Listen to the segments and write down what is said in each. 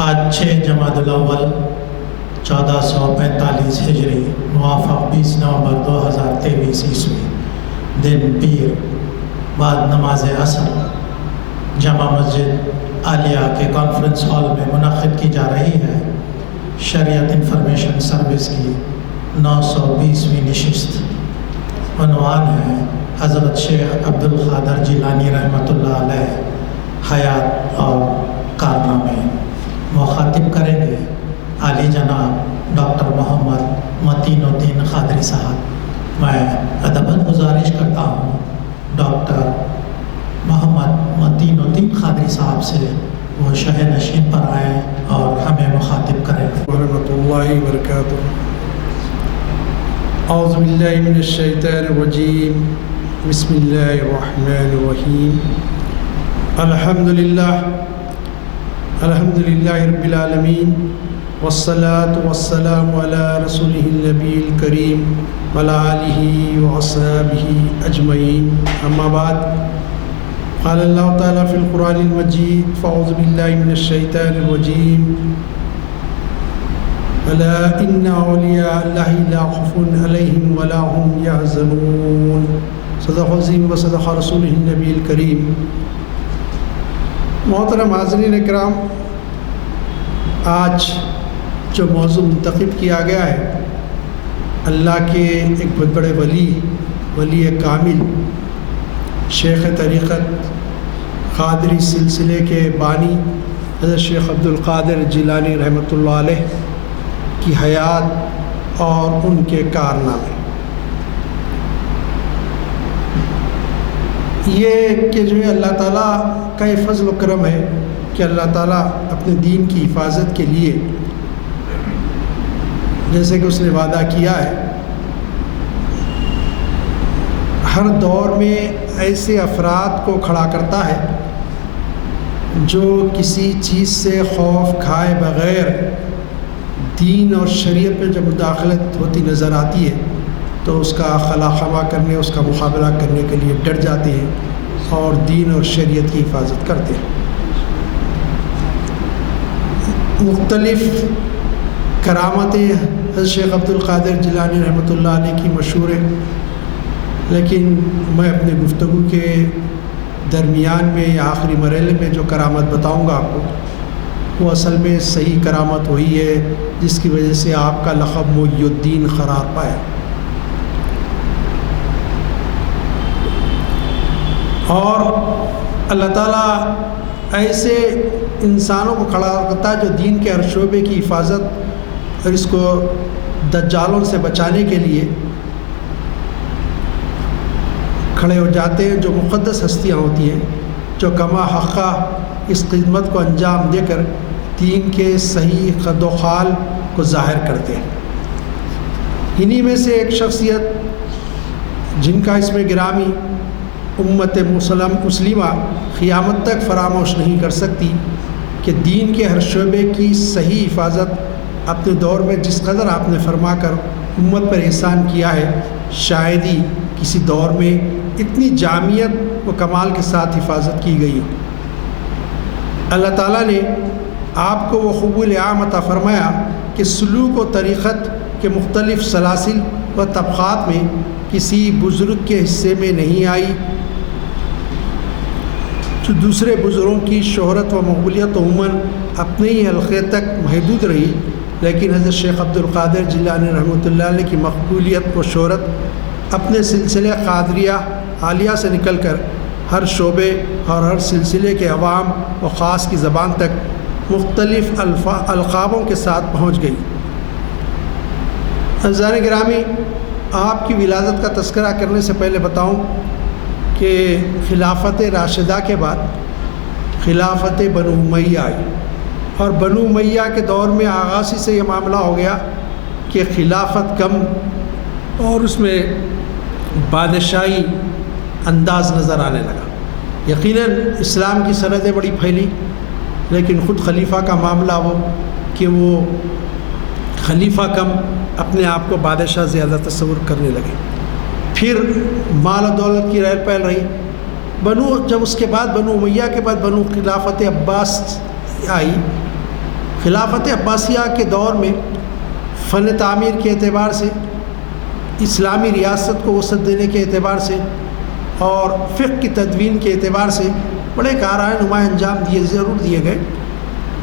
آج 6 جمادی الاول 1445 ہجری موافق 20 نومبر 2023 عیسوی دن پیر بعد نماز عصر جامع مسجد عالیہ کے کانفرنس ہال میں منعقد کی جا رہی ہے شریعت انفارمیشن سروس کی 920ویں نشست۔ عنوان ہے حضرت شیخ عبدالقادر جیلانی رحمۃ اللہ علیہ حیات اور کارنامے۔ مخاطب کریں گے عالی جناب ڈاکٹر محمد متین الدین قادری صاحب۔ میں ادباً گزارش کرتا ہوں ڈاکٹر محمد متین الدین قادری صاحب سے وہ شہ نشین پر آئیں اور ہمیں مخاطب کریں۔ ورحمۃ اللہ وبرکاتہ۔ اعوذ باللہ من الشیطان الرجیم، بسم اللہ الرحمن الرحیم۔ الحمد للہ رب العالمین، والصلاة والسلام علی رسولہ النبی الکریم وعلی آلہ وصحبہ اجمعین، اما بعد۔ قال اللہ تعالیٰ فی القرآن المجید، فاعوذ باللہ من الشیطان الرجیم، الا ان اولیاء اللہ لا خوف علیہم ولا هم یحزنون۔ صدق عظیم و صدق رسولہ النبی الکریم۔ محترم حاضرین اکرام، آج جو موضوع منتخب کیا گیا ہے، اللہ کے ایک بہت بڑے ولی کامل، شیخ طریقت قادری سلسلے کے بانی حضرت شیخ عبدالقادر جیلانی رحمۃ اللہ علیہ کی حیات اور ان کے کارنامے۔ یہ کہ جو ہے اللہ تعالیٰ کا یہ فضل و کرم ہے کہ اللہ تعالیٰ اپنے دین کی حفاظت کے لیے جیسے کہ اس نے وعدہ کیا ہے، ہر دور میں ایسے افراد کو کھڑا کرتا ہے جو کسی چیز سے خوف کھائے بغیر دین اور شریعت میں جب مداخلت ہوتی نظر آتی ہے تو اس کا خلا خما کرنے، اس کا مقابلہ کرنے کے لیے ڈٹ جاتے ہیں اور دین اور شریعت کی حفاظت کرتے ہیں۔ مختلف کرامتیں حضرت شیخ عبدالقادر جیلانی رحمۃ اللہ علیہ کی مشہور ہیں، لیکن میں اپنے گفتگو کے درمیان میں یا آخری مرحلے میں جو کرامت بتاؤں گا آپ کو، وہ اصل میں صحیح کرامت وہی ہے جس کی وجہ سے آپ کا لقب محی الدین قرار پایا۔ اور اللہ تعالیٰ ایسے انسانوں کو کھڑا کرتا ہے جو دین کے ہر شعبے کی حفاظت اور اس کو دجالوں سے بچانے کے لیے کھڑے ہو جاتے ہیں، جو مقدس ہستیاں ہوتی ہیں، جو کما حقہ اس خدمت کو انجام دے کر دین کے صحیح قد و خال کو ظاہر کرتے ہیں۔ انہی میں سے ایک شخصیت جن کا اس میں گرامی امت مسلمہ قیامت تک فراموش نہیں کر سکتی کہ دین کے ہر شعبے کی صحیح حفاظت اپنے دور میں جس قدر آپ نے فرما کر امت پر احسان کیا ہے، شاید ہی کسی دور میں اتنی جامعیت و کمال کے ساتھ حفاظت کی گئی۔ اللہ تعالیٰ نے آپ کو وہ قبول عام عطا فرمایا کہ سلوک و طریقت کے مختلف سلاسل و طبقات میں کسی بزرگ کے حصے میں نہیں آئی، جو دوسرے بزرگوں کی شہرت و مقبولیت عموماً اپنے ہی حلقے تک محدود رہی، لیکن حضرت شیخ عبدالقادر جیلانی رحمۃ اللہ علیہ کی مقبولیت و شہرت اپنے سلسلے قادریہ عالیہ سے نکل کر ہر شعبے اور ہر سلسلے کے عوام و خاص کی زبان تک مختلف القابوں کے ساتھ پہنچ گئی۔ عزیزان گرامی، آپ کی ولادت کا تذکرہ کرنے سے پہلے بتاؤں کہ خلافت راشدہ کے بعد خلافت بنو امیہ آئی، اور بنو امیہ کے دور میں آغازی سے یہ معاملہ ہو گیا کہ خلافت کم اور اس میں بادشاہی انداز نظر آنے لگا۔ یقیناً اسلام کی سرحدیں بڑی پھیلی، لیکن خود خلیفہ کا معاملہ وہ کہ وہ خلیفہ کم، اپنے آپ کو بادشاہ زیادہ تصور کرنے لگے۔ پھر مال و دولت کی ریل پیل رہی، جب اس کے بعد بنو امیہ کے بعد بنو خلافت عباس آئی خلافت عباسیہ کے دور میں فن تعمیر کے اعتبار سے، اسلامی ریاست کو وسعت دینے کے اعتبار سے اور فقہ کی تدوین کے اعتبار سے بڑے کارآمد نمایاں انجام ضرور دیے گئے،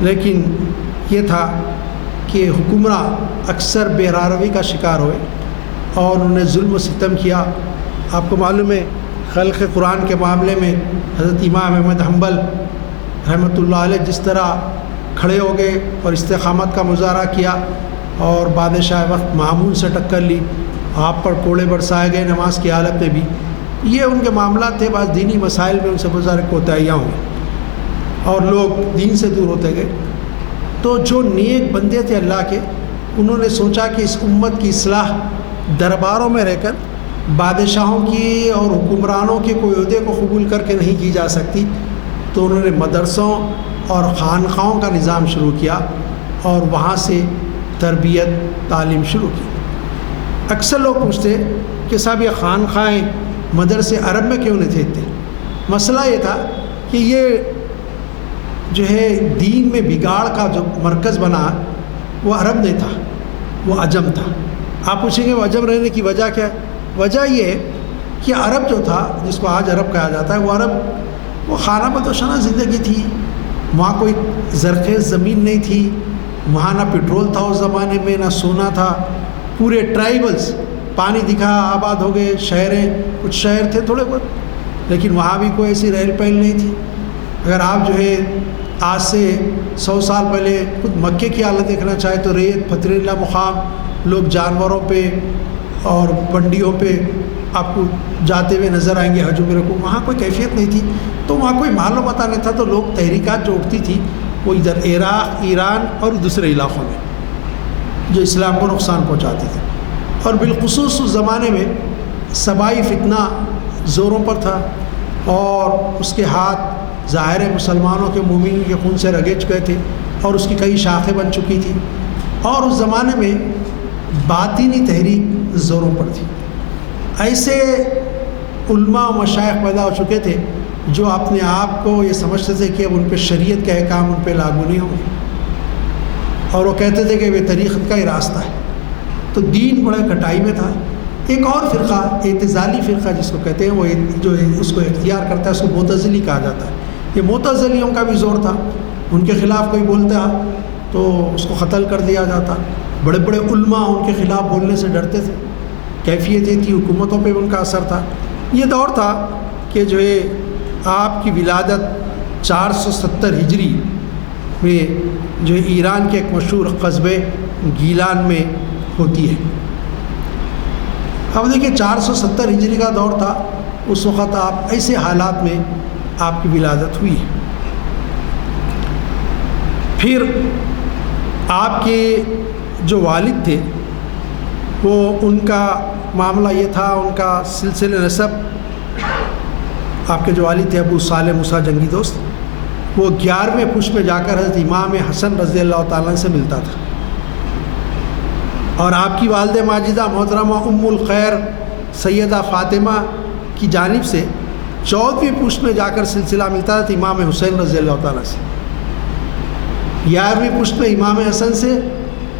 لیکن یہ تھا کہ حکمراں اکثر بے راروی کا شکار ہوئے اور انہوں نے ظلم و ستم کیا۔ آپ کو معلوم ہے خلق قرآن کے معاملے میں حضرت امام احمد حنبل رحمۃ اللہ علیہ جس طرح کھڑے ہو گئے اور استقامت کا مظاہرہ کیا اور بادشاہ وقت مامون سے ٹکر لی، آپ پر کوڑے برسائے گئے نماز کی حالت میں بھی، یہ ان کے معاملات تھے۔ بعض دینی مسائل میں ان سے بظاہر کوتاہیاں ہوئیں اور لوگ دین سے دور ہوتے گئے۔ تو جو نیک بندے تھے اللہ کے، انہوں نے سوچا کہ اس امت کی اصلاح درباروں میں رہ کر بادشاہوں کی اور حکمرانوں کے کوئی عہدے کو قبول کر کے نہیں کی جا سکتی، تو انہوں نے مدرسوں اور خانقاہوں کا نظام شروع کیا اور وہاں سے تربیت تعلیم شروع کی۔ اکثر لوگ پوچھتے کہ صاحب یہ خانقاہیں مدرسے عرب میں کیوں نہیں تھے؟ مسئلہ یہ تھا کہ یہ جو ہے دین میں بگاڑ کا جو مرکز بنا وہ عرب نہیں تھا، وہ عجم تھا۔ آپ پوچھیں گے وہ عجم رہنے کی وجہ کیا ہے؟ وجہ یہ ہے کہ عرب جو تھا، جس کو آج عرب کہا جاتا ہے، وہ عرب وہ خانہ بدوشانہ زندگی تھی، وہاں کوئی زرخیز زمین نہیں تھی، وہاں نہ پیٹرول تھا اس زمانے میں، نہ سونا تھا، پورے ٹرائبلز پانی دکھا آباد ہو گئے، شہریں کچھ شہر تھے تھوڑے بہت، لیکن وہاں بھی کوئی ایسی ریل پہل نہیں تھی۔ اگر آپ جو ہے آج سے 100 سال پہلے خود مکے کی حالت دیکھنا چاہے تو ریت پتھریلا مقام، لوگ جانوروں پہ اور پنڈیوں پہ آپ کو جاتے ہوئے نظر آئیں گے حج عمرہ کو، وہاں کوئی کیفیت نہیں تھی، تو وہاں کوئی مال و متاع نہیں تھا، تو لوگ تحریکات جو اٹھتی تھی وہ ادھر عراق، ایران اور دوسرے علاقوں میں جو اسلام کو نقصان پہنچاتے تھے۔ اور بالخصوص اس زمانے میں صبائی فتنہ زوروں پر تھا اور اس کے ہاتھ ظاہر مسلمانوں کے مومنین کے خون سے رگے گئے تھے اور اس کی کئی شاخیں بن چکی تھی، اور اس زمانے میں باطنی تحریک زوروں پر تھی۔ ایسے علماء و مشائخ پیدا ہو چکے تھے جو اپنے آپ کو یہ سمجھتے تھے کہ اب ان پہ شریعت کے احکام ان پہ لاگو نہیں ہوں گے، اور وہ کہتے تھے کہ یہ طریقت کا ہی راستہ ہے۔ تو دین بڑے کٹائی میں تھا۔ ایک اور فرقہ اعتزالی فرقہ جس کو کہتے ہیں، وہ جو اس کو اختیار کرتا ہے اس کو معتزلی کہا جاتا ہے۔ یہ معتزلیوں کا بھی زور تھا، ان کے خلاف کوئی بولتا تو اس کو قتل کر دیا جاتا، بڑے بڑے علماء ان کے خلاف بولنے سے ڈرتے تھے۔ کیفیت یہ تھی، حکومتوں پہ ان کا اثر تھا۔ یہ دور تھا کہ جو ہے آپ کی ولادت 470 ہجری میں جو ہے ایران کے ایک مشہور قصبے گیلان میں ہوتی ہے۔ اب دیکھیں 470 ہجری کا دور تھا، اس وقت آپ ایسے حالات میں آپ کی ولادت ہوئی ہے۔ پھر آپ کے جو والد تھے وہ ان کا معاملہ یہ تھا، ان کا سلسلہ نسب، آپ کے جو والد تھے ابو صالح موسیٰ جنگی دوست، وہ 11ویں پشت میں جا کر حضرت امام حسن رضی اللہ تعالیٰ سے ملتا تھا، اور آپ کی والدہ ماجدہ محترمہ ام الخیر سیدہ فاطمہ کی جانب سے 14ویں پشت میں جا کر سلسلہ ملتا تھا امام حسین رضی اللہ تعالیٰ سے۔ 11ویں پشت میں امام حسن سے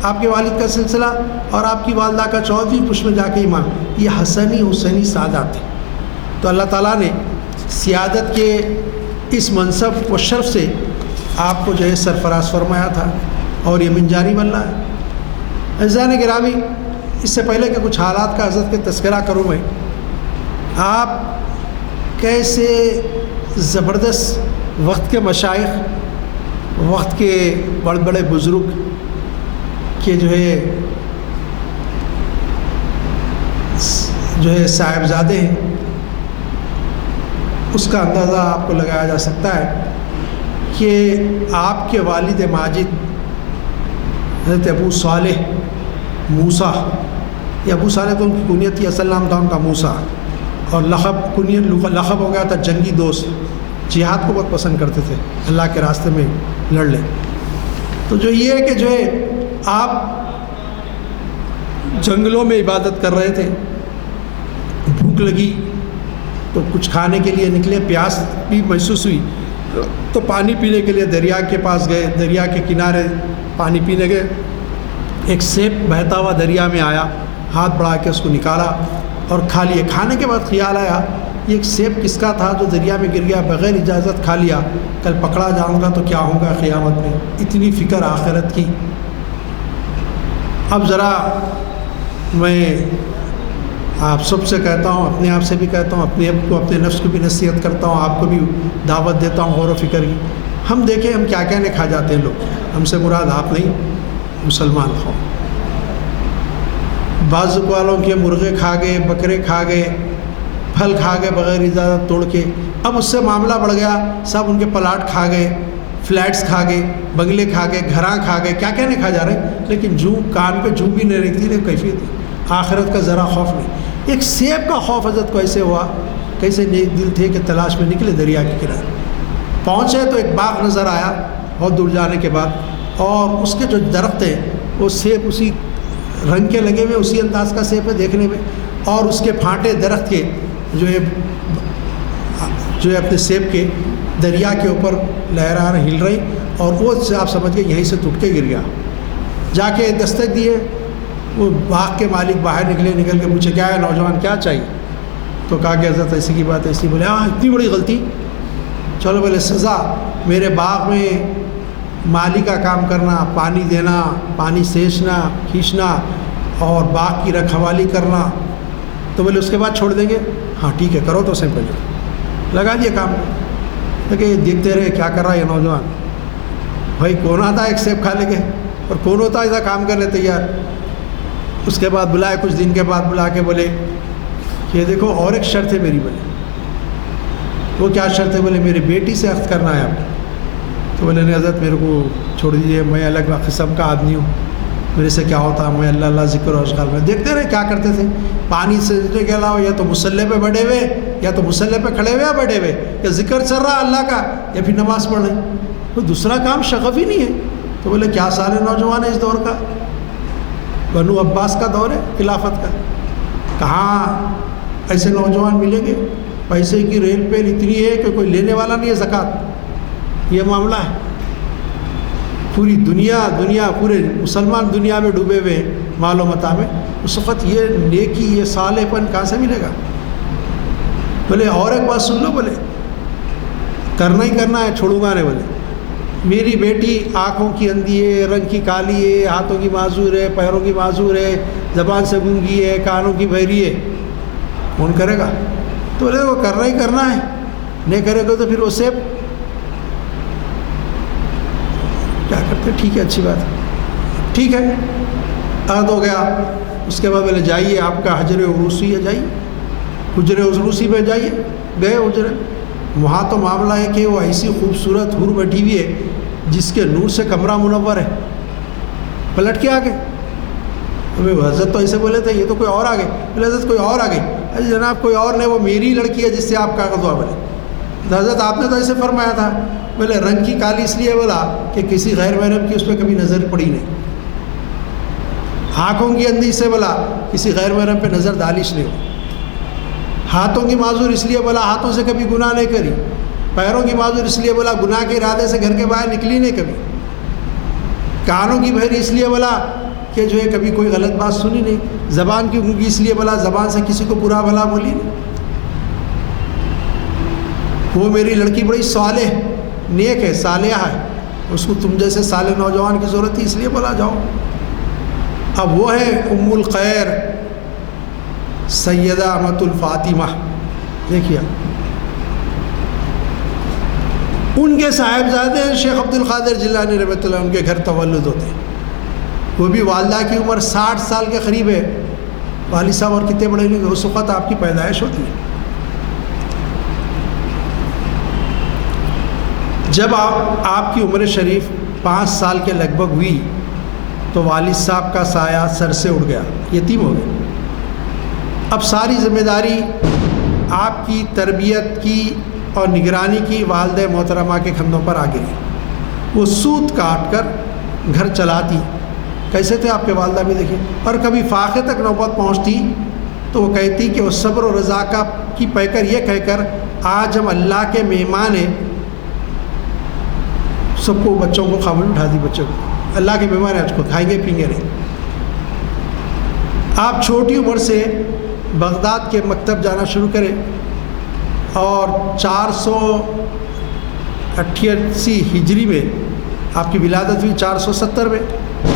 آپ کے والد کا سلسلہ، اور آپ کی والدہ کا 14ویں پشت میں جا کے امام، یہ حسنی حسینی سادات تھے۔ تو اللہ تعالیٰ نے سیادت کے اس منصب و شرف سے آپ کو جو ہے سرفراز فرمایا تھا، اور یہ من جانب اللہ ہے۔ عزیزان گرامی، اس سے پہلے کہ کچھ حالات کا حضرت کے تذکرہ کروں میں، آپ کیسے زبردست وقت کے مشائخ، وقت کے بڑے بڑے بزرگ کے جو ہے صاحبزادے ہیں، اس کا اندازہ آپ کو لگایا جا سکتا ہے کہ آپ کے والد ماجد حضرت ابو صالح موسیٰ، یہ ابو صالح تو ان کی کنیت تھی، اصل نام تھا ان کا موسیٰ، اور لقب ہو گیا تھا جنگی دوست، جہاد کو بہت پسند کرتے تھے، اللہ کے راستے میں لڑ لیں۔ تو جو یہ ہے کہ جو ہے آپ جنگلوں میں عبادت کر رہے تھے، بھوک لگی تو کچھ کھانے کے لیے نکلے، پیاس بھی محسوس ہوئی تو پانی پینے کے لیے دریا کے پاس گئے، دریا کے کنارے پانی پینے گئے، ایک سیب بہتا ہوا دریا میں آیا، ہاتھ بڑھا کے اس کو نکالا اور کھا لیا۔ کھانے کے بعد خیال آیا یہ ایک سیب کس کا تھا جو دریا میں گر گیا، بغیر اجازت کھا لیا، کل پکڑا جاؤں گا تو کیا ہوگا قیامت میں۔ اتنی فکر آخرت کی۔ اب ذرا میں آپ سب سے کہتا ہوں، اپنے آپ سے بھی کہتا ہوں، اپنے آپ کو، اپنے نفس کو بھی نصیحت کرتا ہوں، آپ کو بھی دعوت دیتا ہوں غور و فکر کی۔ ہم دیکھیں ہم کیا کیا نہیں کھا جاتے ہیں لوگ، ہم سے مراد آپ نہیں، مسلمان قوم۔ بعض والوں کے مرغے کھا گئے، بکرے کھا گئے، پھل کھا گئے بغیر اجازت توڑ کے۔ اب اس سے معاملہ بڑھ گیا، سب ان کے پلاٹ کھا گئے، فلیٹس کھا گئے، بنگلے کھا گئے، گھراں کھا گئے، کیا کیا نہیں کھا جا رہے، لیکن جو کان پہ جو بھی نہیں رکھتی نہیں کیفیت، آخرت کا ذرا خوف نہیں۔ ایک سیب کا خوف حضرت کو ایسے ہوا، کیسے نیک دل تھے کہ تلاش میں نکلے دریا کے کنارے، پہنچے تو ایک باغ نظر آیا بہت دور جانے کے بعد، اور اس کے جو درخت ہیں وہ سیب اسی رنگ کے لگے ہوئے، اسی انداز کا سیب ہے دیکھنے میں، اور اس کے پھانٹے درخت کے جو ہے اپنے سیب کے دریا کے اوپر لہرا رہے، ہل رہی، اور وہ آپ سمجھ گئے یہیں سے ٹوٹ کے گر گیا۔ جا کے دستک دیے، وہ باغ کے مالک باہر نکل کے پوچھے کیا ہے نوجوان، کیا چاہیے؟ تو کہا کہ حضرت ایسی کی بات ایسی۔ بولے ہاں اتنی بڑی غلطی، چلو بولے سزا، میرے باغ میں مالی کا کام کرنا، پانی دینا، پانی سینچنا، کھینچنا اور باغ کی رکھوالی کرنا، تو بولے اس کے بعد چھوڑ دیں گے؟ ہاں ٹھیک ہے کرو تو سمپل لگا دیا کام۔ لیکن دیکھتے رہے کیا کر رہا ہے یہ نوجوان، بھائی کون آتا ہے ایک سیب کھا لے کے، اور کون ہوتا ہے ایسا کام کرنے تیار۔ اس کے بعد بلائے، کچھ دن کے بعد بلا کے بولے کہ دیکھو اور ایک شرط ہے میری۔ بولے وہ کیا شرط ہے؟ بولے میری بیٹی سے عقد کرنا ہے آپ کو۔ تو بولے نہیں حضرت میرے کو چھوڑ دیجیے، میں الگ قسم کا آدمی ہوں، میرے سے کیا ہوتا، میں اللہ اللہ ذکر و اشغال میں۔ دیکھتے رہے کیا کرتے تھے، پانی سینچنے کے علاوہ یا تو مصلے پہ بڑھے ہوئے، یا تو مصلے پہ کھڑے ہوئے یا بیٹھے ہوئے، یا ذکر چل رہا اللہ کا، یا پھر نماز پڑھ رہے، کوئی دوسرا کام شغف ہی نہیں ہے۔ تو بولے کیا سال نوجوان ہے اس دور کا، بنو عباس کا دور ہے خلافت کا، کہاں ایسے نوجوان ملیں گے؟ پیسے کی ریل پیل اتنی ہے کہ کوئی لینے والا نہیں ہے زکوٰۃ، یہ معاملہ ہے۔ پوری دنیا پورے مسلمان دنیا میں ڈوبے ہوئے مال و متاع میں، اس وقت یہ نیکی، یہ صالح پن کہاں سے ملے گا؟ بولے اور ایک بات سن لو، بولے کرنا ہی کرنا ہے، چھوڑوں گا نہیں۔ بولے میری بیٹی آنکھوں کی اندھی ہے، رنگ کی کالی ہے، ہاتھوں کی معذور ہے، پیروں کی معذور ہے، زبان سے گونگی ہے، کانوں کی بہری ہے، کون کرے گا؟ تو بولے وہ کرنا ہی کرنا ہے، نہیں کرے گا تو پھر وہ سیب کیا کرتے؟ ٹھیک ہے اچھی بات ہے، ٹھیک ہے عہد ہو گیا۔ اس کے بعد بولے جائیے، آپ کا حجر عروسی ہے، جائیے حجر عروسی میں جائیے۔ گئے حجر، وہاں تو معاملہ ہے کہ وہ ایسی خوبصورت حور بیٹھی ہوئی ہے جس کے نور سے کمرہ منور ہے۔ پلٹ کے آ گئے، حضرت تو ایسے بولے تھے، یہ تو کوئی اور آ گئے۔ بولے حضرت کوئی اور آ گئی؟ ارے جناب کوئی اور نہیں، وہ میری لڑکی ہے جس سے آپ کاغذ ہوا۔ بولے حضرت آپ نے تو ایسے فرمایا تھا۔ بولے رنگ کی کالی اس لیے بولا کہ کسی غیر محرم کی اس پہ کبھی نظر پڑی نہیں، آنکھوں کی اندھی سے بولا کسی غیر محرم پہ نظر دالش نہیں ہو، ہاتھوں کی معذور اس لیے بولا ہاتھوں سے کبھی گناہ نہیں کری، پیروں کی معذور اس لیے بولا گناہ کے ارادے سے گھر کے باہر نکلی نہیں کبھی، کانوں کی بہری اس لیے بولا کہ جو ہے کبھی کوئی غلط بات سنی نہیں، زبان کی گونگی اس لیے بولا زبان سے کسی کو برا بھلا بولی نہیں۔ وہ میری لڑکی بڑی صالح نیک ہے، صالحہ ہے، اس کو تم جیسے صالح نوجوان کی ضرورت تھی اس لیے بولا جاؤ۔ اب وہ ہے ام الخیر سیدہ امۃ الفاطمہ، دیکھیے ان کے صاحبزادے شیخ عبد القادر جیلانی رحمۃ اللہ، ان کے گھر تولد ہوتے ہیں، وہ بھی والدہ کی عمر 60 سال کے قریب ہے، والد صاحب اور کتنے بڑے نہیں، اس وقت آپ کی پیدائش ہوتی ہے۔ جب آپ کی عمر شریف 5 سال کے لگ بھگ ہوئی تو والد صاحب کا سایہ سر سے اڑ گیا، یتیم ہو گئے۔ اب ساری ذمہ داری آپ کی تربیت کی اور نگرانی کی والدہ محترمہ کے کندھوں پر آ گئی۔ وہ سود کاٹ کر گھر چلاتی، کیسے تھے آپ کے والدہ بھی دیکھیں، اور کبھی فاقے تک نوبت پہنچتی تو وہ کہتی کہ وہ صبر و رضا کی پہ کر یہ کہہ کر آج ہم اللہ کے مہمان ہیں، سب کو بچوں کو خاموش اٹھا دی، بچوں کو اللہ کے بیمار ہیں، اس کو کھائیں گے پئیں گے نہیں۔ آپ چھوٹی عمر سے بغداد کے مکتب جانا شروع کریں اور 488 ہجری میں آپ کی ولادت ہوئی، 470 میں،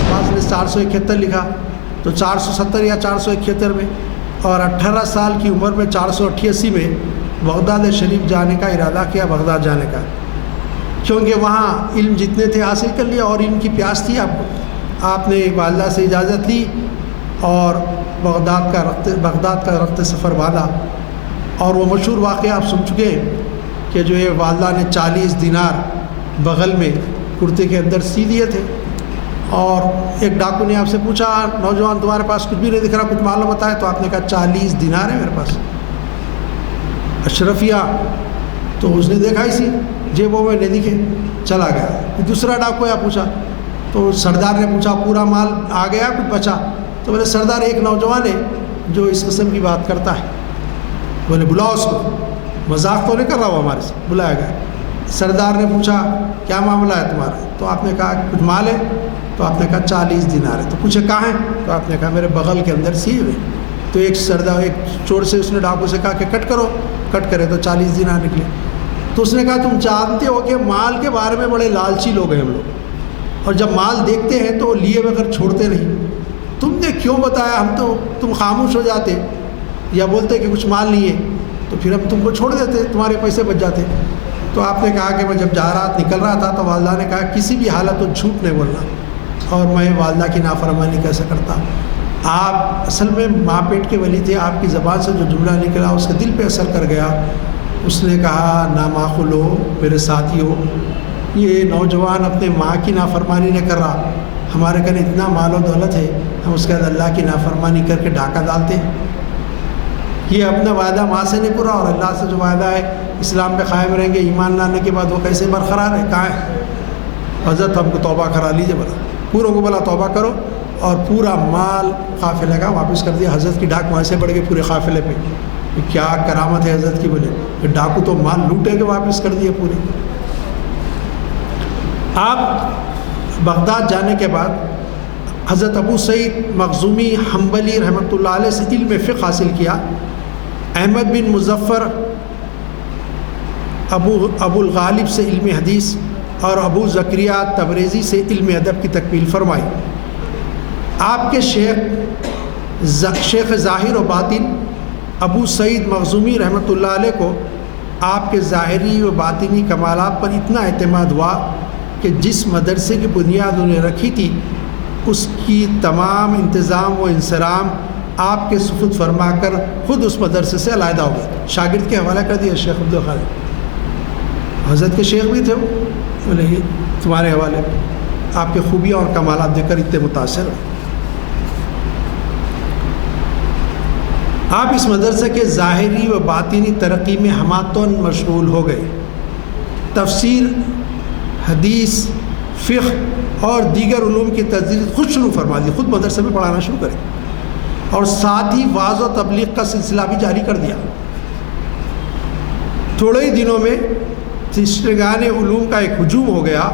بعض نے 471 لکھا، تو 470 یا 471 میں، اور 18 سال کی عمر میں 488 میں بغداد شریف جانے کا ارادہ کیا، بغداد جانے کا، کیونکہ وہاں علم جتنے تھے حاصل کر لیا اور علم کی پیاس تھی آپ نے والدہ سے اجازت لی اور بغداد کا رخت سفر باندھا۔ اور وہ مشہور واقعہ آپ سن چکے ہیں کہ جو ہے والدہ نے 40 دینار بغل میں کرتے کے اندر سی دیے تھے، اور ایک ڈاکو نے آپ سے پوچھا نوجوان تمہارے پاس کچھ بھی نہیں دکھ رہا، کچھ معلوم ہوتا ہے؟ تو آپ نے کہا 40 دینار ہے میرے پاس اشرفیہ، تو اس نے دیکھا اسی جیبوں میں نہیں دکھے، چلا گیا۔ دوسرا ڈاکو یا پوچھا تو سردار نے پوچھا پورا مال آ گیا کچھ بچا؟ تو بولے سردار ایک نوجوان ہے جو اس قسم کی بات کرتا ہے، بولے بلاؤ اس کو، مذاق تو نہیں کر رہا وہ ہمارے سے، بلایا گیا۔ سردار نے پوچھا کیا معاملہ ہے تمہارا؟ تو آپ نے کہا کچھ مال ہے؟ تو آپ نے کہا 40 دینار ہے۔ تو پوچھے کہاں ہیں؟ تو آپ نے کہا میرے بغل کے اندر سی ہوئے۔ تو ایک سردار ایک چور سے اس نے ڈاکو سے کہا کہ کٹ کرو، کٹ کرے تو 40 دینار نکلے۔ تو اس نے کہا تم جانتے ہو کہ مال کے بارے میں بڑے لالچی لوگ ہیں ہم لوگ، اور جب مال دیکھتے ہیں تو لیے بغیر چھوڑتے نہیں، تم نے کیوں بتایا؟ تم خاموش ہو جاتے یا بولتے کہ کچھ مال نہیں ہے تو پھر ہم تم کو چھوڑ دیتے، تمہارے پیسے بچ جاتے۔ تو آپ نے کہا کہ میں جب نکل رہا تھا تو والدہ نے کہا کسی بھی حالت تو جھوٹ نہیں بولنا، اور میں والدہ کی نافرمانی کیسے کرتا؟ آپ اصل میں ماں پیٹ کے ولی تھے، آپ کی زبان سے جو جملہ نکلا اس کے دل پہ اثر کر گیا۔ اس نے کہا نامعقول ہو میرے ساتھیو، یہ نوجوان اپنے ماں کی نافرمانی نہیں کر رہا، ہمارے کن اتنا مال و دولت ہے، ہم اس کے بعد اللہ کی نافرمانی کر کے ڈاکہ ڈالتے ہیں؟ یہ اپنا وعدہ ماں سے نہیں پورا، اور اللہ سے جو وعدہ ہے اسلام پہ قائم رہیں گے، ایمان لانے کے بعد وہ کیسے برقرار ہے؟ کہاں ہے؟ حضرت ہم کو توبہ کرا لیجیے، بولا پوروں کو بولا توبہ کرو، اور پورا مال قافلے کا واپس کر دیا۔ حضرت کی ڈاک وہاں سے بڑھ گئی پورے قافلے پہ، کیا کرامت ہے حضرت کی، بولے کہ ڈاکو تو مال لوٹے کے واپس کر دیے پورے۔ آپ بغداد جانے کے بعد حضرت ابو سعید مخزومی حنبلی رحمۃ اللہ علیہ سے علم فقہ حاصل کیا، احمد بن مظفر ابو الغالب سے علم حدیث، اور ابو زکریا تبریزی سے علم ادب کی تکمیل فرمائی۔ آپ کے شیخ ظاہر و باطن ابو سعید مخزومی رحمۃ اللہ علیہ کو آپ کے ظاہری و باطنی کمالات پر اتنا اعتماد ہوا کہ جس مدرسے کی بنیاد انہیں رکھی تھی اس کی تمام انتظام و انصرام آپ کے سپرد فرما کر خود اس مدرسے سے علیحدہ ہو گئے، شاگرد کے حوالے کر دیا شیخ عبدالخالق۔ حضرت کے شیخ بھی تھے وہ، بولے تمہارے حوالے، آپ کے خوبیاں اور کمالات دیکھ کر اتنے متاثر ہوئے۔ آپ اس مدرسے کے ظاہری و باطنی ترقی میں ہماتن مشغول ہو گئے، تفسیر، حدیث، فقہ اور دیگر علوم کی تدریس خود شروع فرما دی، خود مدرسے میں پڑھانا شروع کرے، اور ساتھ ہی وعظ و تبلیغ کا سلسلہ بھی جاری کر دیا۔ تھوڑے ہی دنوں میں تشنگان علوم کا ایک ہجوم ہو گیا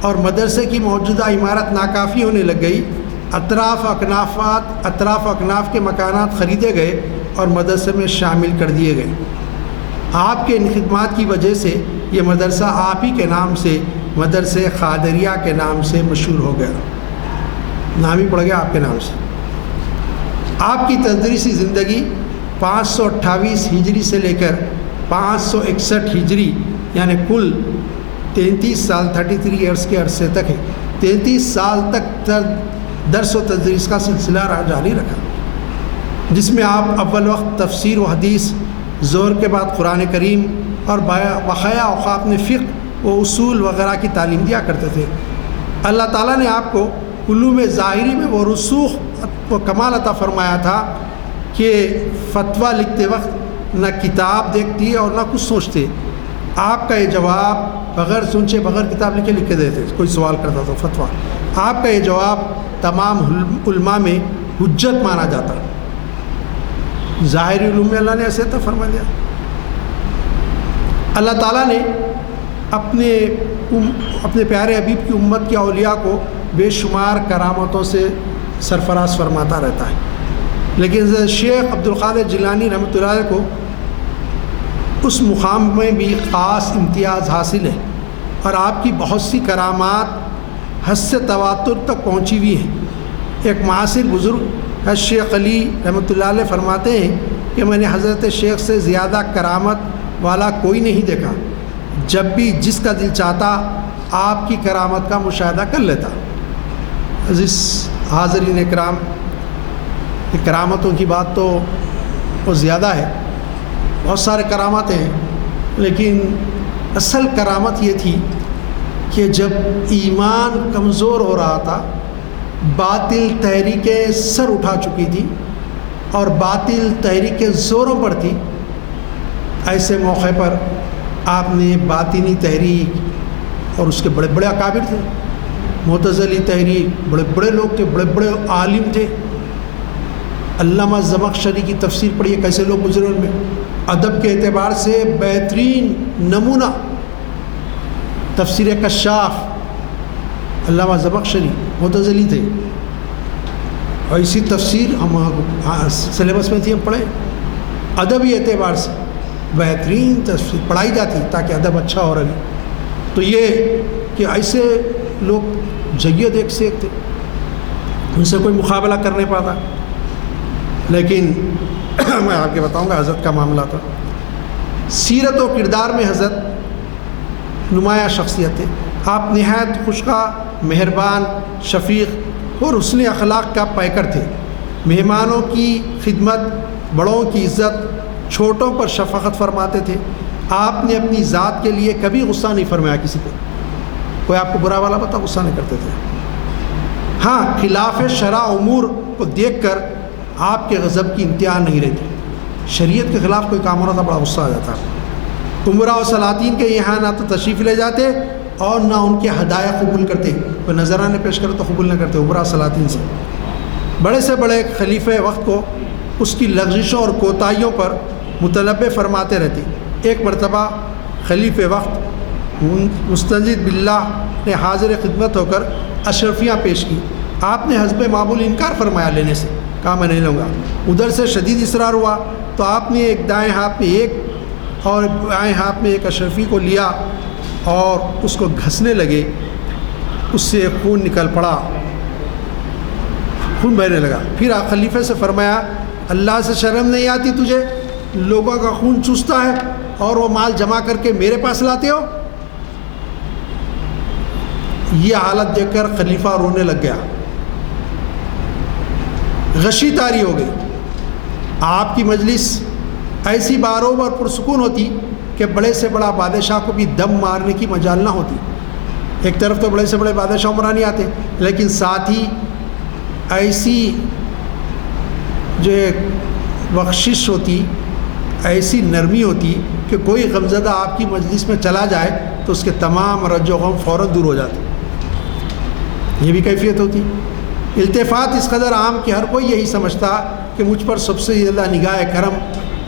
اور مدرسے کی موجودہ عمارت ناکافی ہونے لگ گئی۔ اطراف اکناف کے مکانات خریدے گئے اور مدرسے میں شامل کر دیے گئے۔ آپ کے ان خدمات کی وجہ سے یہ مدرسہ آپ ہی کے نام سے مدرسے قادریہ کے نام سے مشہور ہو گیا، نام ہی پڑ گیا آپ کے نام سے۔ آپ کی تدریسی زندگی 528 ہجری سے لے کر 561 ہجری یعنی کل 33 سال 33 ایئرس کے عرصے تک ہے، 33 سال تک درس و تدریس کا سلسلہ جاری رکھا، جس میں آپ اول وقت تفسیر و حدیث، ظہر کے بعد قرآن کریم اور بقایا اوقات میں فقہ و اصول وغیرہ کی تعلیم دیا کرتے تھے۔ اللہ تعالیٰ نے آپ کو علوم ظاہری میں وہ رسوخ و کمال عطا فرمایا تھا کہ فتویٰ لکھتے وقت نہ کتاب دیکھتی اور نہ کچھ سوچتے، آپ کا یہ جواب بغیر سوچے بغیر کتاب لکھ کے دیتے، کوئی سوال کرتا تو فتویٰ، آپ کا یہ جواب تمام علماء میں حجت مانا جاتا۔ ظاہری علوم میں اللہ نے ایسے تو فرما دیا۔ اللہ تعالیٰ نے اپنے پیارے حبیب کی امت کے اولیاء کو بے شمار کرامتوں سے سرفراز فرماتا رہتا ہے، لیکن شیخ عبدالقادر جیلانی رحمۃ اللہ علیہ کو اس مقام میں بھی خاص امتیاز حاصل ہے، اور آپ کی بہت سی کرامات حد سے تواتر تک پہنچی ہوئی ہیں۔ ایک معاصر بزرگ حضرت شیخ علی رحمۃ اللہ علیہ فرماتے ہیں کہ میں نے حضرت شیخ سے زیادہ کرامت والا کوئی نہیں دیکھا، جب بھی جس کا دل چاہتا آپ کی کرامت کا مشاہدہ کر لیتا۔ عزیز حاضرین اکرام، کرامتوں کی بات تو بہت زیادہ ہے، بہت سارے کرامات ہیں، لیکن اصل کرامت یہ تھی کہ جب ایمان کمزور ہو رہا تھا، باطل تحریکیں سر اٹھا چکی تھی اور باطل تحریکیں زوروں پر تھی، ایسے موقع پر آپ نے باطنی تحریک، اور اس کے بڑے بڑے اکابر تھے، معتزلی تحریک، بڑے بڑے لوگ تھے، بڑے بڑے عالم تھے۔ علامہ زمخشری کی تفسیر پڑھیے، کیسے لوگ گزرے ان میں، ادب کے اعتبار سے بہترین نمونہ تفسیر کشاف، علامہ زمخشری معتزلی تھے، اور اسی تفسیر ہم سلیبس میں تھی، ہم پڑھیں، ادبی اعتبار سے بہترین تفسیر پڑھائی جاتی تاکہ ادب اچھا ہو رہے۔ تو یہ کہ ایسے لوگ جید ایک سے ایک تھے، ان سے کوئی مقابلہ کر نہیں پاتا، لیکن میں آپ کے بتاؤں گا حضرت کا معاملہ تھا۔ سیرت و کردار میں حضرت نمایاں شخصیت تھے، آپ نہایت خوشخواہ، مہربان، شفیق اور حسن اخلاق کا پیکر تھے۔ مہمانوں کی خدمت، بڑوں کی عزت، چھوٹوں پر شفقت فرماتے تھے۔ آپ نے اپنی ذات کے لیے کبھی غصہ نہیں فرمایا کسی کو، کوئی آپ کو برا والا بتا غصہ نہیں کرتے تھے۔ ہاں، خلاف شرع امور کو دیکھ کر آپ کے غضب کی انتہا نہیں رہتی، شریعت کے خلاف کوئی کام ہو رہا تھا بڑا غصہ آ جاتا۔ عمراء و سلاطین کے یہاں نہ تو تشریف لے جاتے اور نہ ان کے ہدایہ قبول کرتے، کوئی نذرانے پیش کرے تو قبول نہ کرتے عمراء سلاطین سے۔ بڑے سے بڑے خلیفہ وقت کو اس کی لغزشوں اور کوتاہیوں پر متنبہ فرماتے رہتے۔ ایک مرتبہ خلیفہ وقت مستنجد باللہ نے حاضر خدمت ہو کر اشرفیاں پیش کی، آپ نے حسب معمول انکار فرمایا لینے سے، کہا میں نہیں لوں گا۔ ادھر سے شدید اصرار ہوا تو آپ نے ایک دائیں ہاتھ میں ایک اور بائیں ہاتھ میں ایک اشرفی کو لیا اور اس کو گھسنے لگے، اس سے خون نکل پڑا، خون بہنے لگا۔ پھر خلیفہ سے فرمایا اللہ سے شرم نہیں آتی تجھے؟ لوگوں کا خون چوستا ہے اور وہ مال جمع کر کے میرے پاس لاتے ہو؟ یہ حالت دیکھ کر خلیفہ رونے لگ گیا، غشی طاری ہو گئی۔ آپ کی مجلس ایسی باروب اور پرسکون ہوتی کہ بڑے سے بڑا بادشاہ کو بھی دم مارنے کی مجال نہ ہوتی۔ ایک طرف تو بڑے سے بڑے بادشاہ عمرانی آتے، لیکن ساتھ ہی ایسی جو ایک بخشش ہوتی، ایسی نرمی ہوتی کہ کوئی غمزدہ آپ کی مجلس میں چلا جائے تو اس کے تمام رنج و غم فوراً دور ہو جاتے۔ یہ بھی کیفیت ہوتی۔ التفات اس قدر عام کہ ہر کوئی یہی سمجھتا کہ مجھ پر سب سے زیادہ نگاہ کرم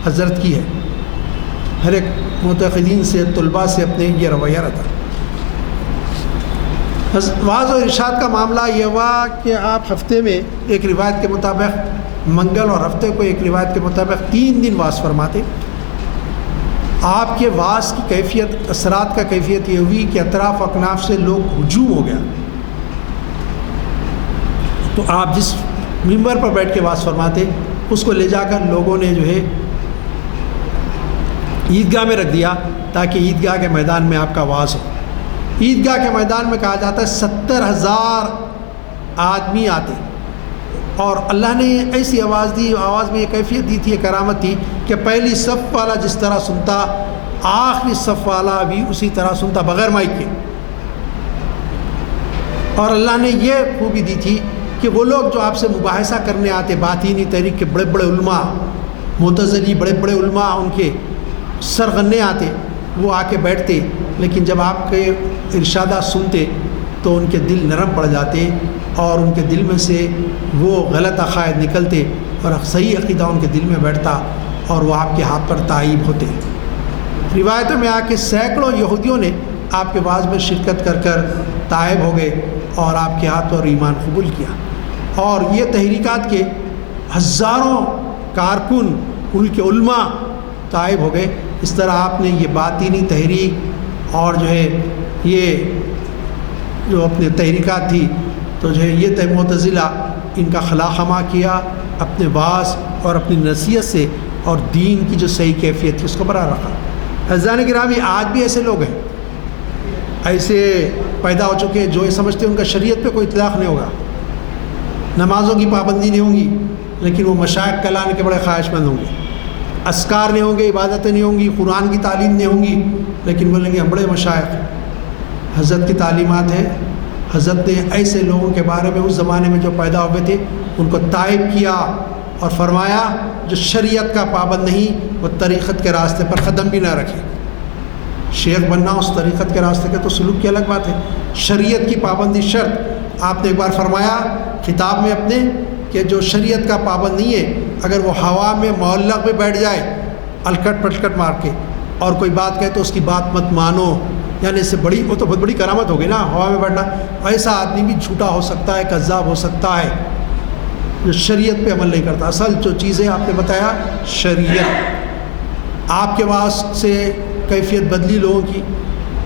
حضرت کی ہے۔ ہر ایک معتقدین سے، طلباء سے اپنے یہ رویہ رہتا۔ وعظ و ارشاد کا معاملہ یہ ہوا کہ آپ ہفتے میں ایک روایت کے مطابق منگل اور ہفتے کو ایک روایت کے مطابق 3 دن وعظ فرماتے۔ آپ کے وعظ کی کیفیت، اثرات کا کیفیت یہ ہوئی کہ اطراف و اکناف سے لوگ ہجوم ہو گیا۔ تو آپ جس ممبر پر بیٹھ کے وعظ فرماتے اس کو لے جا کر لوگوں نے جو ہے عیدگاہ میں رکھ دیا تاکہ عیدگاہ کے میدان میں آپ کا وعظ ہو۔ عیدگاہ کے میدان میں کہا جاتا ہے 70,000 آدمی آتے، اور اللہ نے ایسی آواز دی، آواز میں یہ کیفیت دی تھی، یہ کرامت تھی کہ پہلی صف والا جس طرح سنتا آخری صف والا بھی اسی طرح سنتا بغیر مائک کے۔ اور اللہ نے یہ خوبی دی تھی کہ وہ لوگ جو آپ سے مباحثہ کرنے آتے، باطینی تحریک کے بڑے بڑے علماء، معتزلی بڑے بڑے علماء، ان کے سرغنے آتے، وہ آ کے بیٹھتے، لیکن جب آپ کے ارشادات سنتے تو ان کے دل نرم پڑ جاتے اور ان کے دل میں سے وہ غلط عقائد نکلتے اور صحیح عقیدہ ان کے دل میں بیٹھتا اور وہ آپ کے ہاتھ پر تائب ہوتے۔ روایتوں میں آ کے سینکڑوں یہودیوں نے آپ کے واعظ میں شرکت کر کر تائب ہو گئے اور آپ کے ہاتھ پر ایمان قبول کیا، اور یہ تحریکات کے ہزاروں کارکن ان کے علماء تائب ہو گئے۔ اس طرح آپ نے یہ باطینی تحریک اور جو ہے یہ جو اپنے تحریکات تھی تو جو ہے یہ معتزلہ ان کا خلاخما کیا اپنے واعظ اور اپنی نصیحت سے، اور دین کی جو صحیح کیفیت تھی اس کو برقرار رکھا۔ عزیزان گرامی، آج بھی ایسے لوگ ہیں، ایسے پیدا ہو چکے جو یہ سمجھتے ہیں ان کا شریعت پہ کوئی اطلاق نہیں ہوگا، نمازوں کی پابندی نہیں ہوگی، لیکن وہ مشائخ کلانے کے بڑے خواہش مند ہوں گے، اذکار نہیں ہوں گے، عبادتیں نہیں ہوں گی، قرآن کی تعلیم نہیں ہوں گی، لیکن بولیں گے ہم بڑے مشائخ۔ حضرت کی تعلیمات ہیں، حضرت نے ایسے لوگوں کے بارے میں اس زمانے میں جو پیدا ہوئے تھے ان کو تائب کیا اور فرمایا جو شریعت کا پابند نہیں وہ طریقت کے راستے پر قدم بھی نہ رکھے۔ شیخ بننا اس طریقت کے راستے کے تو سلوک کی الگ بات ہے، شریعت کی پابندی شرط۔ آپ نے ایک بار فرمایا خطاب میں اپنے کہ جو شریعت کا پابند نہیں ہے اگر وہ ہوا میں معلق میں بیٹھ جائے الکٹ پلکٹ مار کے اور کوئی بات کہے تو اس کی بات مت مانو، یعنی اس سے بڑی وہ تو بہت بڑی کرامت ہوگی نا ہوا میں بیٹھنا۔ ایسا آدمی بھی جھوٹا ہو سکتا ہے، کذاب ہو سکتا ہے جو شریعت پہ عمل نہیں کرتا۔ اصل جو چیزیں آپ نے بتایا شریعت، آپ کے واسطے سے کیفیت بدلی لوگوں کی،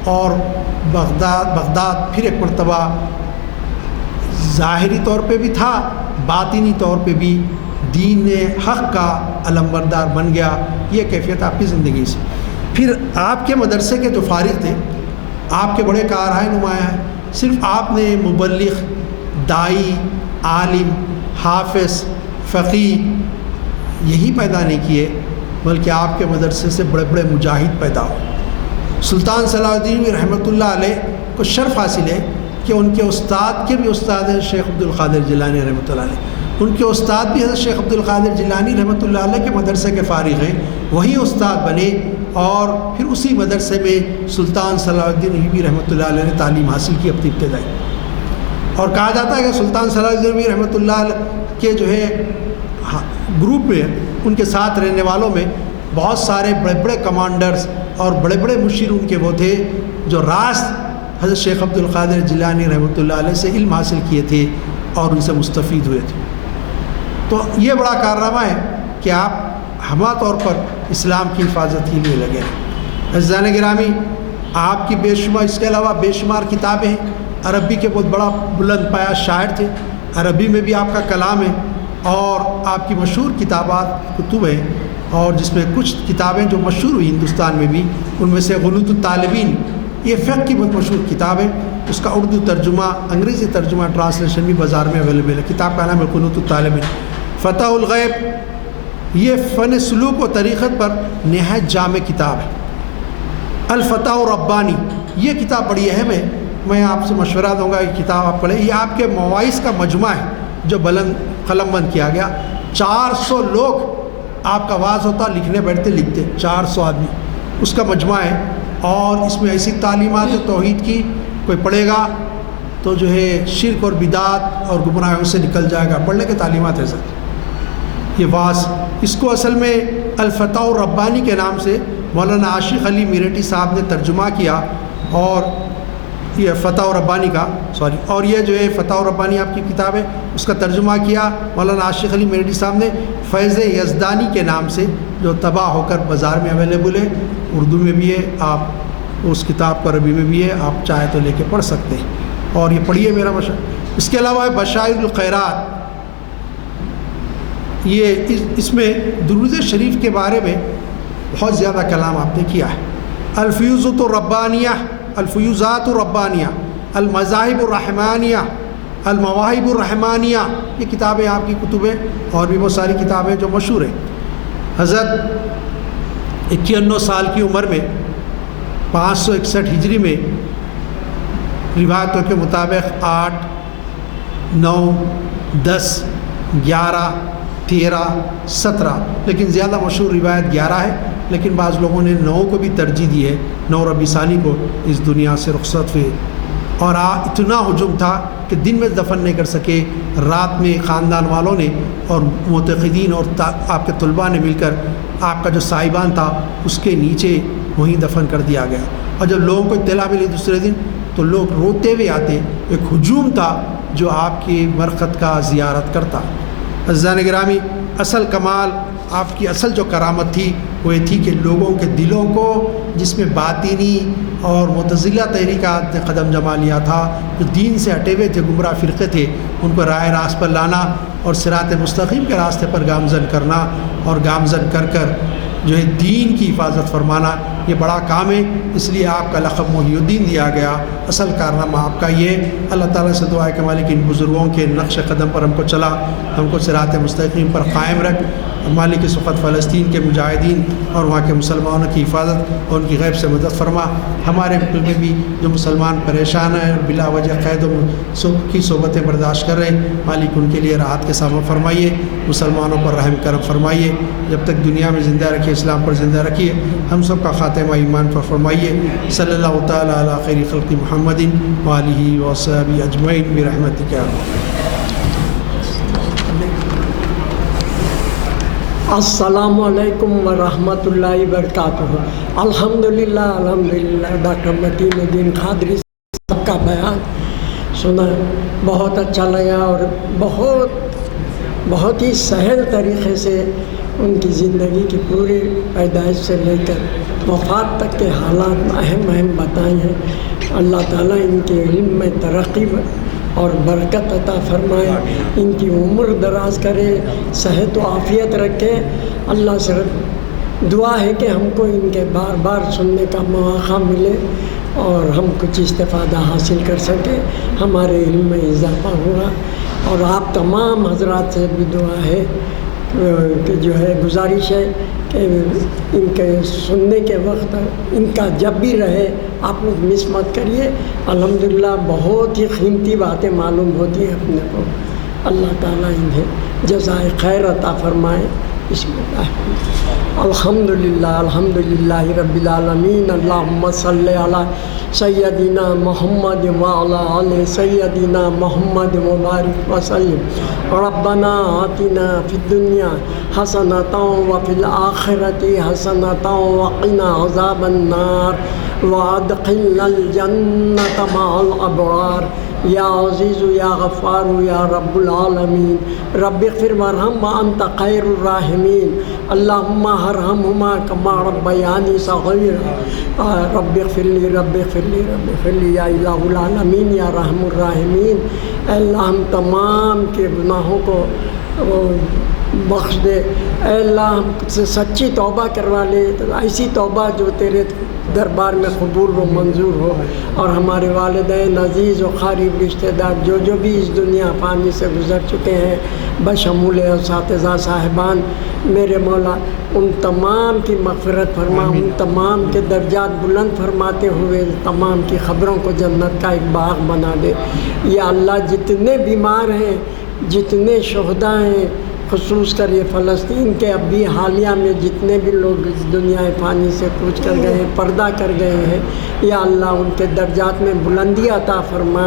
اور بغداد پھر ایک مرتبہ ظاہری طور پہ بھی تھا، باطنی طور پہ بھی دین حق کا علمبردار بن گیا۔ یہ کیفیت آپ کی زندگی سے۔ پھر آپ کے مدرسے کے جو فارغ تھے، آپ کے بڑے کارہائے نمایاں ہیں، صرف آپ نے مبلغ، داعی، عالم، حافظ، فقیہ یہی پیدا نہیں کیے، بلکہ آپ کے مدرسے سے بڑے بڑے مجاہد پیدا ہو۔ سلطان صلاح الدین رحمۃ اللہ علیہ کو شرف حاصل ہے کہ ان کے استاد کے بھی استاد ہیں شیخ عبد القادر جیلانی رحمۃ اللہ علیہ، ان کے استاد بھی حضرت شیخ عبد القادر جیلانی رحمۃ اللہ علیہ کے مدرسے کے فارغ ہیں، وہی استاد بنے، اور پھر اسی مدرسے میں سلطان صلاح الدین ایوبی رحمۃ اللہ علیہ نے تعلیم حاصل کی اپنی ابتدائی۔ اور کہا جاتا ہے کہ سلطان صلاح الدین ایوبی رحمۃ اللہ علیہ کے جو ہے گروپ میں ان کے ساتھ رہنے والوں میں بہت سارے بڑے بڑے کمانڈرز اور بڑے بڑے مشیر ان کے وہ تھے جو راست حضرت شیخ عبد القادر جیلانی رحمۃ اللہ علیہ سے علم حاصل کیے تھے اور ان سے مستفید ہوئے تھے۔ تو یہ بڑا کارنامہ ہے کہ آپ ہمہ طور پر اسلام کی حفاظت کے لیے لگے ہیں۔ عزیزان گرامی، آپ کی بے شمار اس کے علاوہ بے شمار کتابیں ہیں، عربی کے بہت بڑا بلند پایہ شاعر تھے، عربی میں بھی آپ کا کلام ہے، اور آپ کی مشہور کتب ہیں، اور جس میں کچھ کتابیں جو مشہور ہوئی ہندوستان میں بھی، ان میں سے غنوۃ الطالبین، یہ فقہ کی بہت مشہور کتاب ہے، اس کا اردو ترجمہ، انگریزی ترجمہ، ٹرانسلیشن بھی بازار میں اویلیبل ہے۔ کتاب کا نام ہے غنوۃ الطالبین۔ فتح الغیب یہ فن سلوک و طریقت پر نہایت جامع کتاب ہے۔ الفتح الربانی یہ کتاب بڑی اہم ہے، میں آپ سے مشورہ دوں گا یہ کتاب آپ پڑھیں، یہ آپ کے مواعظ کا مجموعہ ہے جو بلند قلم بند کیا گیا۔ 400 لوگ آپ کا واعظ ہوتا، لکھنے بیٹھتے لکھتے، 400 آدمی اس کا مجموعہ ہے، اور اس میں ایسی تعلیمات توحید کی کوئی پڑھے گا تو جو ہے شرک اور بدعات اور گمراہیوں سے نکل جائے گا، پڑھنے کے تعلیمات ہے سر یہ واعظ۔ اس کو اصل میں الفتح الربانی کے نام سے مولانا عاشق علی میرٹھی صاحب نے ترجمہ کیا، اور یہ فتح الربانی کا اور یہ جو ہے فتح الربانی آپ کی کتاب ہے، اس کا ترجمہ کیا مولانا عاشق علی میرٹھی صاحب نے فیض یزدانی کے نام سے، جو طبع ہو کر بازار میں اویلیبل ہے، اردو میں بھی ہے، آپ اس کتاب کو عربی میں بھی ہے، آپ چاہے تو لے کے پڑھ سکتے ہیں، اور یہ پڑھیے میرا مشورہ۔ اس کے علاوہ بشائر الخیرات، یہ اس میں درود شریف کے بارے میں بہت زیادہ کلام آپ نے کیا ہے۔ الفیوزات الربانیہ، المذاہب الرحمانیہ، المواہب الرحمانیہ، یہ کتابیں آپ کی کتبیں، اور بھی بہت ساری کتابیں جو مشہور ہیں۔ حضرت 91 سال کی عمر میں 561 ہجری میں روایتوں کے مطابق 8، 9، 10، 11، 13، 17، لیکن زیادہ مشہور روایت 11 ہے، لیکن بعض لوگوں نے 9 کو بھی ترجیح دی ہے، 9 ربیع ثانی کو اس دنیا سے رخصت ہوئے، اور اتنا ہجوم تھا کہ دن میں دفن نہیں کر سکے، رات میں خاندان والوں نے اور معتقدین اور آپ کے طلباء نے مل کر آپ کا جو سائبان تھا اس کے نیچے وہیں دفن کر دیا گیا۔ اور جب لوگوں کو اطلاع ملی دوسرے دن تو لوگ روتے ہوئے آتے. ایک ہجوم تھا جو آپ کی مرقد کا زیارت کرتا. عزیزان گرامی، اصل کمال، آپ کی اصل جو کرامت تھی وہ یہ تھی کہ لوگوں کے دلوں کو، جس میں باطنی اور معتزلہ تحریکات نے قدم جما لیا تھا، جو دین سے ہٹے ہوئے تھے، گمراہ فرقے تھے، ان کو راہ راست پر لانا اور صراط مستقیم کے راستے پر گامزن کرنا، اور گامزن کر کر جو ہے دین کی حفاظت فرمانا، یہ بڑا کام ہے. اس لیے آپ کا لقب محی الدین دیا گیا. اصل کارنامہ آپ کا یہ. اللہ تعالیٰ سے دعا ہے کہ مالک ان بزرگوں کے نقش قدم پر ہم کو چلا، ہم کو صراط مستقیم پر قائم رکھ. مالک اس وقت فلسطین کے مجاہدین اور وہاں کے مسلمانوں کی حفاظت اور ان کی غیب سے مدد فرما. ہمارے ملک میں بھی جو مسلمان پریشان ہیں اور بلا وجہ قید کی صحبتیں برداشت کر رہے ہیں، مالک ان کے لیے راحت کے سامنے فرمائیے. مسلمانوں پر رحم کرم فرمائیے. جب تک دنیا میں زندہ رکھیے، اسلام پر زندہ رکھیے. ہم سب کا خاتمہ ایمان پر فرمائیے. صلی اللہ تعالیٰ علی خیر خلق محمد وآلہ وصحبہ اجمعین برحمتک یا ارحم. السلام علیکم ورحمۃ اللہ وبرکاتہ. الحمدللہ ڈاکٹر متین الدین قادری صاحب کا بیان سنا، بہت اچھا لگا، اور بہت ہی سہل طریقے سے ان کی زندگی کی پوری پیدائش سے لے کر وفات تک کے حالات اہم بتائے ہیں. اللہ تعالیٰ ان کے علم میں ترقی اور برکت عطا فرمائے، ان کی عمر دراز کرے، صحت و عافیت رکھے. اللہ سے دعا ہے کہ ہم کو ان کے بار بار سننے کا مواقع ملے اور ہم کچھ استفادہ حاصل کر سکیں، ہمارے علم میں اضافہ ہوا. اور آپ تمام حضرات سے بھی دعا ہے کہ جو ہے گزارش ہے کہ ان کے سننے کے وقت ان کا جب بھی رہے آپ لوگ مس مت کریے. الحمدللہ بہت ہی قیمتی باتیں معلوم ہوتی ہیں اپنے کو. اللہ تعالیٰ انہیں جزائے خیر عطا فرمائے. بسم اللہ الحمدللہ رب العالمین. اللہم صلی علی سیدنا محمد وعلی آل سیدنا محمد مبارک وسلم. ربنا آتنا فی الدنیا حسنۃ وفی الآخرۃ حسنۃ وقنا عذاب النار وادخلنا الجنۃ مع الابرار. یا عزیز یا غفار یا رب العالمین. رب اغفر وارحم وانت خیر الراحمین. اللہم ارحمہما کما ربیانی صغیرا. رب اغفر لی رب اغفر لی رب اغفر لی یا الہ العالمین یا رحم الراحمین. اے اللہ ہم تمام کے گناہوں کو بخش دے. اے اللہ ہم سے سچی توبہ کروا لے، ایسی توبہ جو تیرے دربار میں قبول و منظور ہو. اور ہمارے والدین عزیز و قریب رشتہ دار جو بھی اس دنیا فانی سے گزر چکے ہیں بشمول اساتذہ صاحبان، میرے مولا ان تمام کی مغفرت فرما، ان تمام کے درجات بلند فرماتے ہوئے تمام کی خبروں کو جنت کا ایک باغ بنا دے. یا اللہ جتنے بیمار ہیں، جتنے شہداء ہیں، خصوص کر یہ فلسطین کے اب بھی حالیہ میں جتنے بھی لوگ اس دنیا فانی سے کوچ کر گئے ہیں، پردہ کر گئے ہیں، یا اللہ ان کے درجات میں بلندی عطا فرما،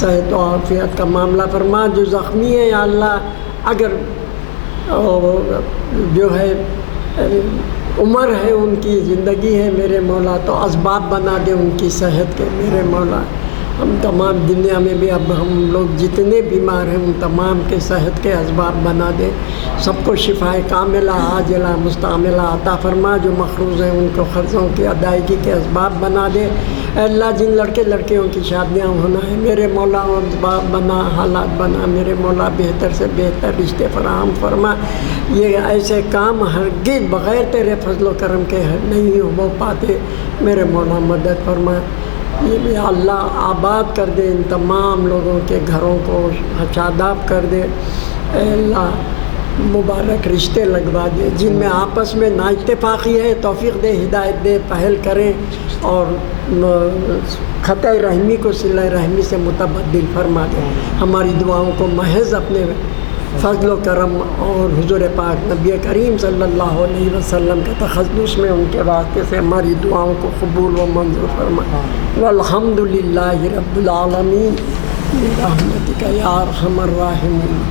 صحت و عافیت کا معاملہ فرما. جو زخمی ہے یا اللہ اگر جو ہے عمر ہے، ان کی زندگی ہے میرے مولا، تو اسباب بنا دے ان کی صحت کے میرے مولا. ہم تمام دنیا میں بھی اب ہم لوگ جتنے بیمار ہیں ان تمام کے صحت کے اسباب بنا دے. سب کو شفائے کاملہ عاجلہ مستعملہ عطا فرما. جو مقروض ہیں ان کو قرضوں کی ادائیگی کے اسباب بنا دے. اے اللہ جن لڑکے لڑکیوں کی شادیاں ہونا ہے میرے مولا اسباب بنا، حالات بنا میرے مولا، بہتر سے بہتر رشتے فراہم فرما. یہ ایسے کام ہرگز بغیر تیرے فضل و کرم کے نہیں ہو پاتے میرے مولا، مدد فرما. یہ بھی اللہ آباد کر دے ان تمام لوگوں کے گھروں کو، شاداب کر دے. اے اللہ مبارک رشتے لگوا دے. جن میں آپس میں نا اتفاقی ہے توفیق دے، ہدایت دے، پہل کریں، اور خطۂ رحمی کو صلہ رحمی سے متبدل فرما دے. ہماری دعاؤں کو محض اپنے فضل و کرم اور حضور پاک نبی کریم صلی اللہ علیہ وسلم کے تخصص میں ان کے واسطے سے ہماری دعاؤں کو قبول و منظور فرما. والحمدللہ رب العالمین برحمتک یا ارحم الراحمین.